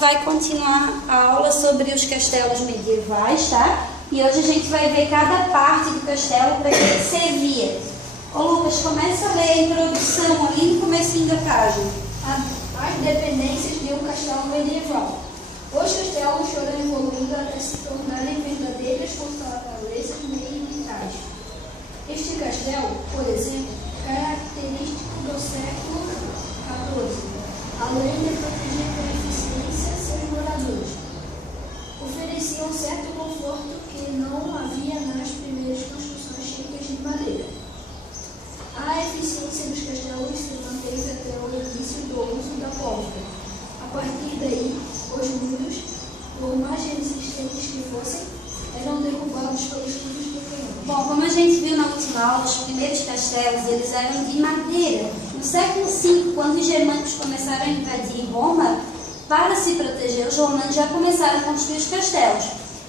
vai continuar a aula sobre os castelos medievais, tá? E hoje a gente vai ver cada parte do castelo para que ele servia. Ô Lucas, começa a ler a introdução ali no comecinho da página. As dependências de um castelo medieval. Os castelos foram evoluindo até se tornarem verdadeiras fortalezas militares. Este castelo, por exemplo, característico do século XIV, além de proteger com eficiência seus moradores, oferecia um certo conforto que não havia nas primeiras construções típicas de madeira. A eficiência dos castelos se manteve até o início do uso da pólvora. A partir daí, os muros, por mais resistentes que fossem, eram derrubados pelos tiros do canhão. Bom, como a gente viu na última aula, os primeiros castelos eles eram de madeira. No século V, quando os germânicos começaram a invadir Roma, para se proteger, os romanos já começaram a construir os castelos.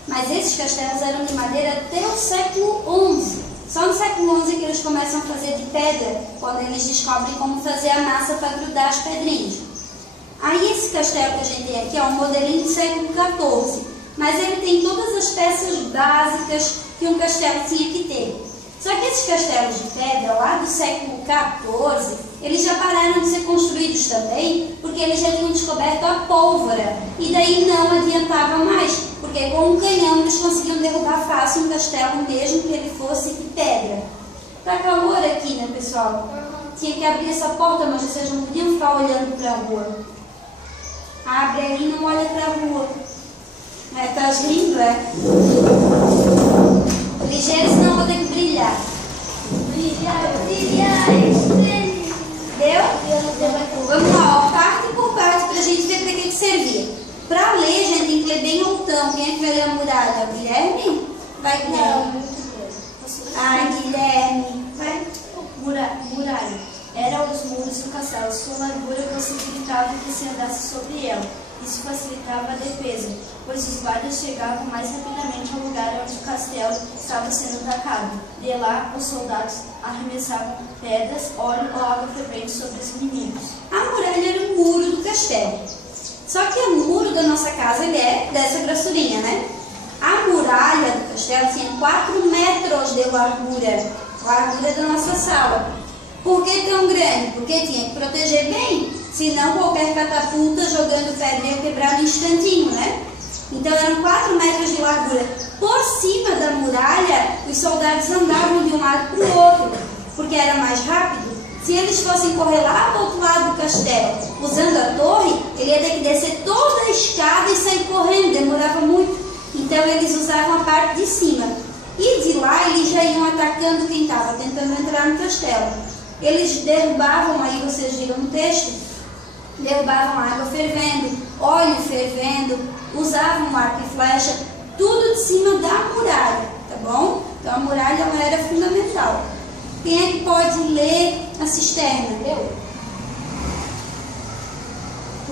Mas esses castelos eram de madeira até o século XI. Só no século XI que eles começam a fazer de pedra, quando eles descobrem como fazer a massa para grudar as pedrinhas. Aí esse castelo que a gente tem aqui é um modelinho do século XIV, mas ele tem todas as peças básicas que um castelo tinha que ter. Só que esses castelos de pedra, lá do século XIV, eles já pararam de ser construídos também, porque eles já tinham descoberto a pólvora, e daí não adiantava mais, porque com um canhão eles conseguiam derrubar fácil um castelo, mesmo que ele fosse de pedra. Tá calor aqui, né, pessoal? Tinha que abrir essa porta, mas vocês não podiam ficar olhando para a rua. Abre aí e não olha para a rua. Tá rindo, é? Ligeiro, senão eu vou ter que brilhar. Brilhar, deu? Vamos lá, ó, parte por parte para a gente ver para que servia. Para ler, a gente tem que ler bem altão. Quem é que vai ler a muralha? O Guilherme? Vai, Guilherme. Guilherme. Vai. Muralha. Eram os muros do castelo. Sua largura possibilitava que se andasse sobre ela. Isso facilitava a defesa, pois os guardas chegavam mais rapidamente ao lugar onde o castelo estava sendo atacado. De lá, os soldados arremessavam pedras, óleo ou água fervente sobre os inimigos. A muralha era o muro do castelo. Só que o muro da nossa casa ele é dessa grossurinha, né? A muralha do castelo tinha 4 metros de largura da nossa sala. Por que tão grande? Porque tinha que proteger bem, senão qualquer catapulta jogando pedra ia quebrar no instantinho, né? Então eram 4 metros de largura. Por cima da muralha, os soldados andavam de um lado para o outro, porque era mais rápido. Se eles fossem correr lá do outro lado do castelo, usando a torre, ele ia ter que descer toda a escada e sair correndo, demorava muito. Então eles usavam a parte de cima. E de lá eles já iam atacando quem estava tentando entrar no castelo. Eles derrubavam, aí vocês viram no texto, derrubavam água fervendo, óleo fervendo, usavam arco e flecha, tudo de cima da muralha, tá bom? Então a muralha ela era fundamental. Quem é que pode ler a cisterna? Eu?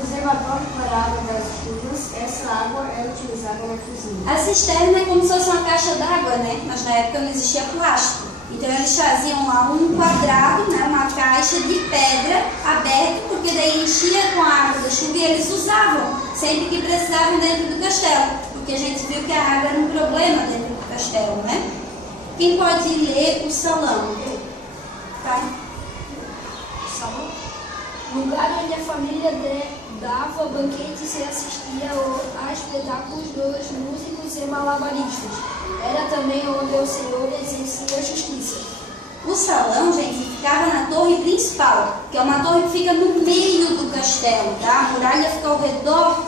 Reservatório para a água das chuvas, essa água é utilizada na cozinha. A cisterna é como se fosse uma caixa d'água, né? Mas na época não existia plástico. Então eles faziam lá um quadrado, né? Uma caixa de pedra aberta, porque daí enchia com a água da chuva e eles usavam sempre que precisavam dentro do castelo. Porque a gente viu que a água era um problema dentro do castelo, né? Quem pode ler o salão? Tá? Salão? Lugar onde a família dava banquetes e assistia a espetáculos dos músicos e malabaristas. Era também onde o Senhor exercia a justiça. O salão, gente, ficava na torre principal, que é uma torre que fica no meio do castelo, tá? A muralha fica ao redor.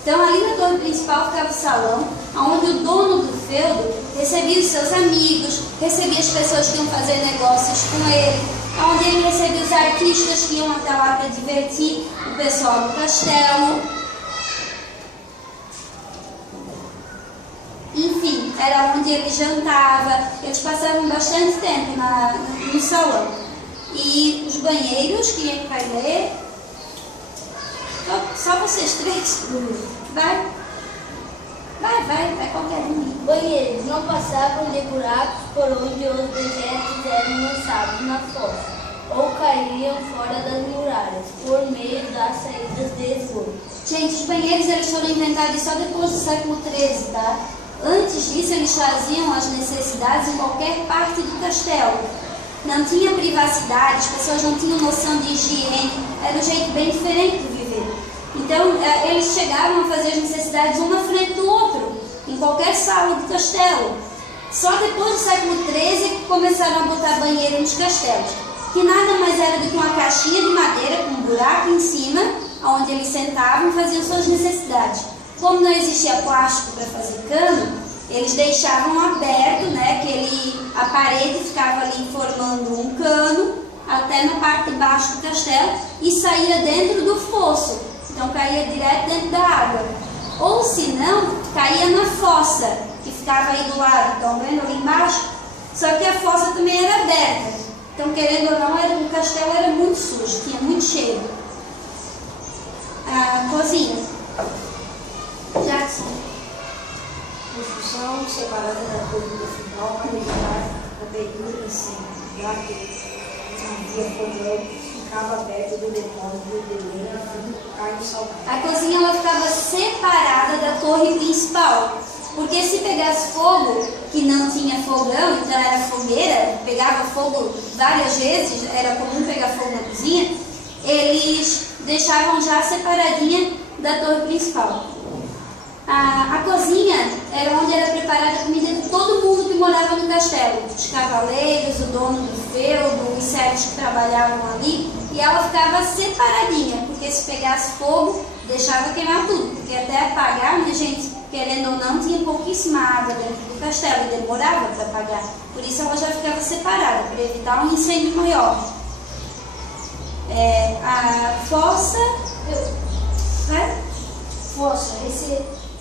Então, ali na torre principal ficava o salão, onde o dono do feudo recebia os seus amigos, recebia as pessoas que iam fazer negócios com ele, onde ele recebia os artistas que iam até lá para divertir o pessoal do castelo. Enfim, era onde ele jantava, eles passavam bastante tempo no salão. E os banheiros, quem é que vai ler? Só vocês três? Vai qualquer um. Banheiros não passavam de buracos por onde os dejetos eram lançados na fossa, ou caíam fora das muralhas, por meio das saídas de esgoto. Gente, os banheiros eles foram inventados só depois do século XIII, tá? Antes disso, eles faziam as necessidades em qualquer parte do castelo. Não tinha privacidade, as pessoas não tinham noção de higiene, era um jeito bem diferente de viver. Então, eles chegavam a fazer as necessidades um na frente do outro, em qualquer sala do castelo. Só depois do século XIII que começaram a botar banheiro nos castelos, que nada mais era do que uma caixinha de madeira com um buraco em cima, onde eles sentavam e faziam suas necessidades. Como não existia plástico para fazer cano, eles deixavam aberto, né, a parede ficava ali formando um cano até na parte de baixo do castelo e saía dentro do fosso, então caía direto dentro da água. Ou se não, caía na fossa, que ficava aí do lado, estão vendo ali embaixo? Só que a fossa também era aberta, então querendo ou não, o castelo era muito sujo, tinha muito cheiro. A cozinha. Jackson. Construção separada da torre principal para evitar a abertura em cima, já que não havia fogão, ficava perto do depósito de lenha e carne salgada. A cozinha ela ficava separada da torre principal, porque se pegasse fogo, que não tinha fogão, então era fogueira, pegava fogo várias vezes, era comum pegar fogo na cozinha, eles deixavam já separadinha da torre principal. A cozinha era onde era preparada a comida de todo mundo que morava no castelo, os cavaleiros, o dono do feudo, os servos que trabalhavam ali, e ela ficava separadinha, porque se pegasse fogo, deixava queimar tudo, porque até apagar, minha gente, querendo ou não, tinha pouquíssima água dentro do castelo e demorava para apagar, por isso ela já ficava separada, para evitar um incêndio maior. A fossa... Fossa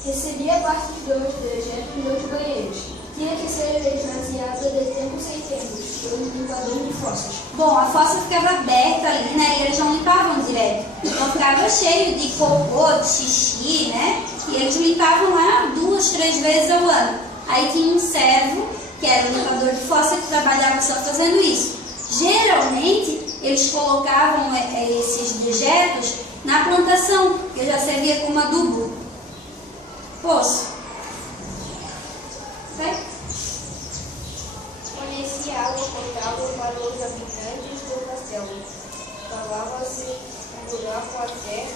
recebia parte dos dejetos dos banheiros. Tinha que ser esvaziada de tempos em tempos por um limpador de fossas. Bom, a fossa ficava aberta ali, né? E eles não limpavam direto. Então ficava cheio de cocô, de xixi, né? E eles limpavam lá 2, 3 vezes ao ano. Aí tinha um servo, que era o limpador de fossa, que trabalhava só fazendo isso. Geralmente, eles colocavam esses dejetos na plantação, que já servia como adubo. Poço. Fornecia água potável para os habitantes do castelo. Cavava-se um buraco até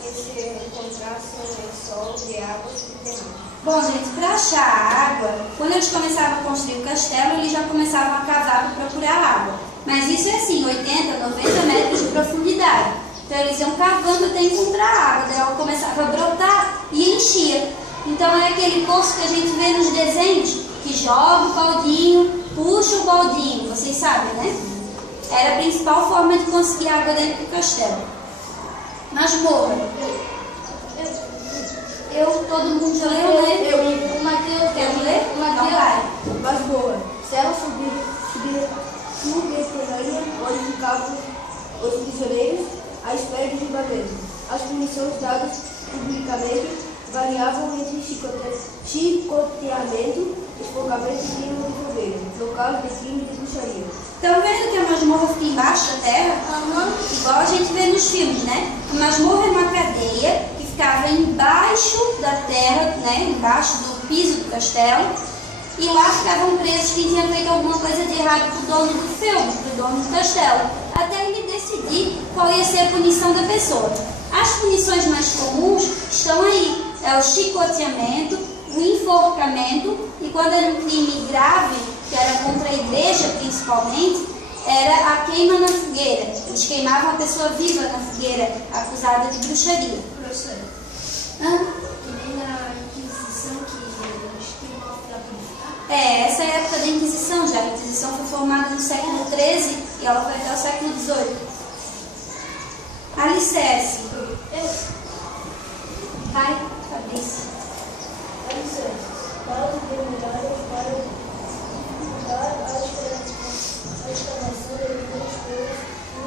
que se encontrasse um lençol de água subterrânea. Bom, gente, para achar água, quando eles começavam a construir o castelo, eles já começavam a cavar para procurar água. Mas isso é assim, 80, 90 metros de profundidade. Então eles iam cavando até encontrar água, daí ela começava a brotar e enchia. Então é aquele poço que a gente vê nos desenhos, que joga o baldinho, puxa o baldinho, vocês sabem, né? Era a principal forma de conseguir água dentro do castelo. Masmorra. Todo mundo já leu, né? O Mateus Quer ler? Então vai. Masmorra. Cela subterrânea, onde ficavam os prisioneiros à espera de julgamento. As punições dadas publicamente variavam entre chicoteamento, esfogamento e queima de fogueira, no caso de crime de bruxaria. Estão vendo que a masmorra fica embaixo da terra? Igual a gente vê nos filmes, né? A masmorra é uma cadeia que ficava embaixo da terra, né? Embaixo do piso do castelo. E lá ficavam presos quem tinha feito alguma coisa de errado para o dono do feudo, para o dono do castelo, até ele decidir qual ia ser a punição da pessoa. As punições mais comuns estão aí, é o chicoteamento, o enforcamento, e quando era um crime grave, que era contra a igreja principalmente, era a queima na fogueira. Eles queimavam a pessoa viva na fogueira, acusada de bruxaria. Professora, Ah, que nem na Inquisição que eles queimavam para purificar? essa é a época da Inquisição já. A Inquisição foi formada no século XIII e ela foi até o século XVIII. Alicerce. Vai, Fabrício. Alicerce. Balas de muralhas para dar a escavação de muitas coisas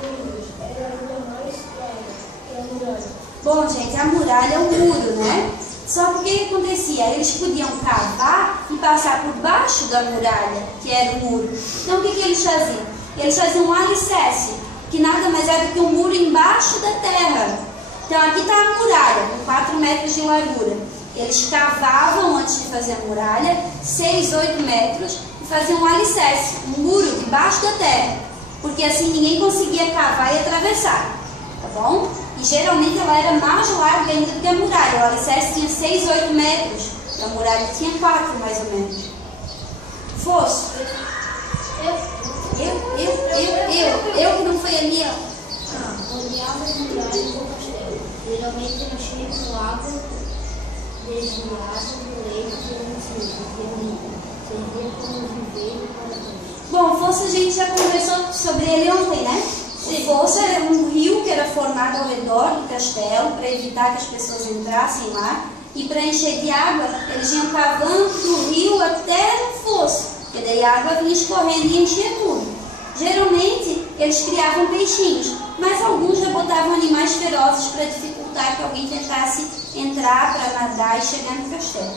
inimigos. Era ainda mais clara que a muralha. Bom, gente, a muralha é um muro, né? Só que o que acontecia? Eles podiam cavar e passar por baixo da muralha, que era o muro. Então o que eles faziam? eles faziam um alicerce, que nada mais é do que um muro embaixo da terra. Então aqui está a muralha, com 4 metros de largura. Eles cavavam antes de fazer a muralha, 6, 8 metros, e faziam um alicerce, um muro debaixo da terra, porque assim ninguém conseguia cavar e atravessar, tá bom? E geralmente ela era mais larga ainda do que a muralha. O alicerce tinha 6, 8 metros, e a muralha tinha 4 mais ou menos. Fosse? Eu que não foi a minha. Rodeava as muralhas do castelo. Geralmente era cheio de água, desviada do leito de um rio, servia como viveiro para todos. Bom, Fosse a gente já conversou sobre ele ontem, né? O Fosse era um rio que era formado ao redor do castelo para evitar que as pessoas entrassem lá. E para encher de água, eles iam cavando do rio até no fosso, porque daí a água vinha escorrendo e enchia tudo. Geralmente, eles criavam peixinhos, mas alguns já botavam animais ferozes para dificultar que alguém tentasse entrar para nadar e chegar no castelo.